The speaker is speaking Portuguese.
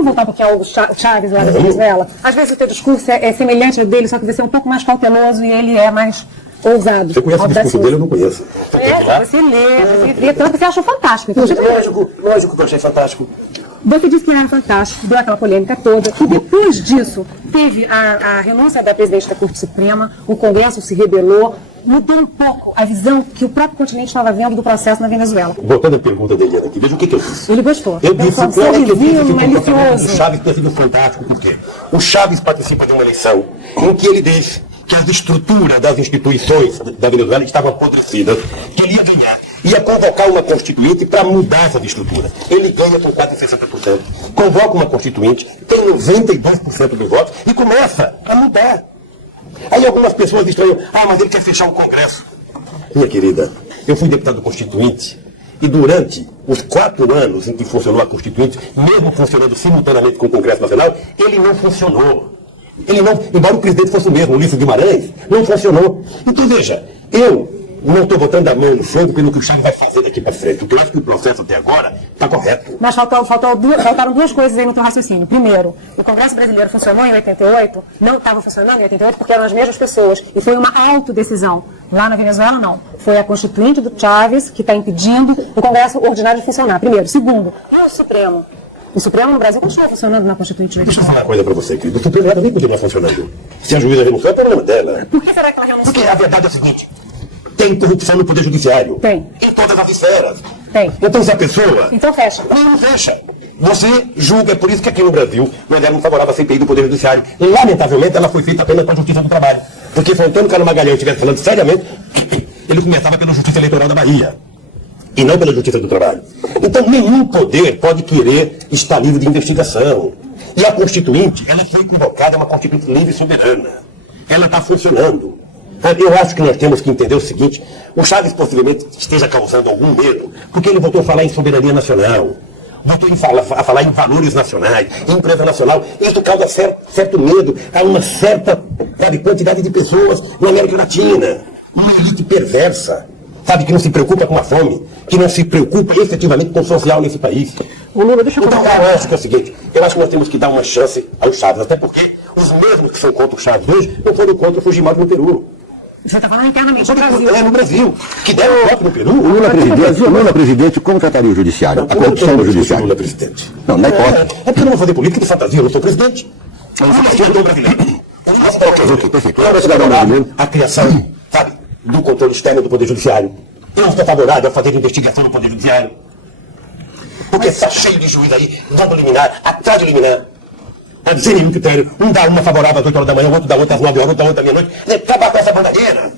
vamos voltar um pouquinho ao Hugo Chávez lá da Venezuela? Às vezes o teu discurso é semelhante ao dele, só que você é um pouco mais cauteloso e ele é mais ousado. Você conhece o discurso dele? Eu não conheço. Você lê, você vê, tanto que você acha fantástico. Então, Lógico que eu achei fantástico. você disse que ele era fantástico, deu aquela polêmica toda, e depois disso teve a renúncia da presidente da Corte Suprema, o Congresso se rebelou, mudou um pouco a visão que o próprio continente estava vendo do processo na Venezuela. Voltando à pergunta dele aqui, veja o que eu disse. Ele gostou. Eu disse que malicioso. o Chaves tem sido fantástico, por quê? O Chaves participa de uma eleição em que ele diz que as estruturas das instituições da Venezuela estavam apodrecidas, que ele ia convocar uma constituinte para mudar essa estrutura. Ele ganha com quase 60%. Convoca uma constituinte, tem 92% dos votos e começa a mudar. Aí algumas pessoas estranham, mas ele quer fechar o Congresso. Minha querida, eu fui deputado constituinte e durante os 4 anos em que funcionou a constituinte, mesmo funcionando simultaneamente com o Congresso Nacional, ele não funcionou. Ele não, embora o presidente fosse o mesmo, Ulisses Guimarães, não funcionou. Então veja, eu não estou botando a mão no fogo pelo que o Chaves vai fazer daqui para frente. Porque eu acho que o processo até agora está correto. Mas faltaram duas coisas aí no teu raciocínio. Primeiro, o Congresso Brasileiro funcionou em 88, não estava funcionando em 88 porque eram as mesmas pessoas. E foi uma autodecisão. Lá na Venezuela, não. Foi a Constituinte do Chávez que está impedindo o Congresso Ordinário de funcionar. Primeiro. Segundo, e o Supremo? O Supremo no Brasil continua funcionando na Constituinte. Deixa eu falar uma coisa para você, querido. O Supremo também continua funcionando. Se a juíza renunciou, é problema dela. Por que será que ela renunciou? Porque a verdade é a seguinte. Tem corrupção no Poder Judiciário. Tem. Em todas as esferas. Tem. Então se a pessoa... Então fecha. Não fecha. Você julga, é por isso que aqui no Brasil nós éramos favoráveis à CPI do Poder Judiciário. Lamentavelmente, ela foi feita apenas com a Justiça do Trabalho. Porque se o Antônio Carlos Magalhães estivesse falando seriamente, ele começava pela Justiça Eleitoral da Bahia. E não pela Justiça do Trabalho. Então nenhum poder pode querer estar livre de investigação. E a Constituinte, ela foi convocada, é uma Constituinte livre e soberana. Ela está funcionando. Eu acho que nós temos que entender o seguinte, o Chaves possivelmente esteja causando algum medo, porque ele voltou a falar em soberania nacional, voltou a falar em valores nacionais, em empresa nacional. Isso causa certo medo a uma certa quantidade de pessoas na América Latina. Uma elite perversa, que não se preocupa com a fome, que não se preocupa efetivamente com o social nesse país. O Lula, deixa eu então, eu acho que é o seguinte, eu acho que nós temos que dar uma chance ao Chaves, até porque os mesmos que são contra o Chaves hoje não foram contra o Fujimori no Peru. Você está falando internamente no Brasil. É no Brasil. Que deram voto no Peru. O Lula presidente, como trataria o judiciário? A corrupção do judiciário. Lula presidente. Não, não é hipótese. É porque eu não vou fazer política de fantasia, eu não sou presidente. Eu sou cidadão brasileiro. Eu não cidadão brasileiro. A criação, do controle externo do Poder Judiciário. Eu não estou favorável a fazer investigação no Poder Judiciário. Porque está cheio de juiz aí, dando liminar, atrás de liminar. Sem nenhum critério. Um dá uma favorável às 8 horas da manhã, o outro dá outra às 9 horas, outro dá outra à meia-noite. Acabar com essa bandadeira.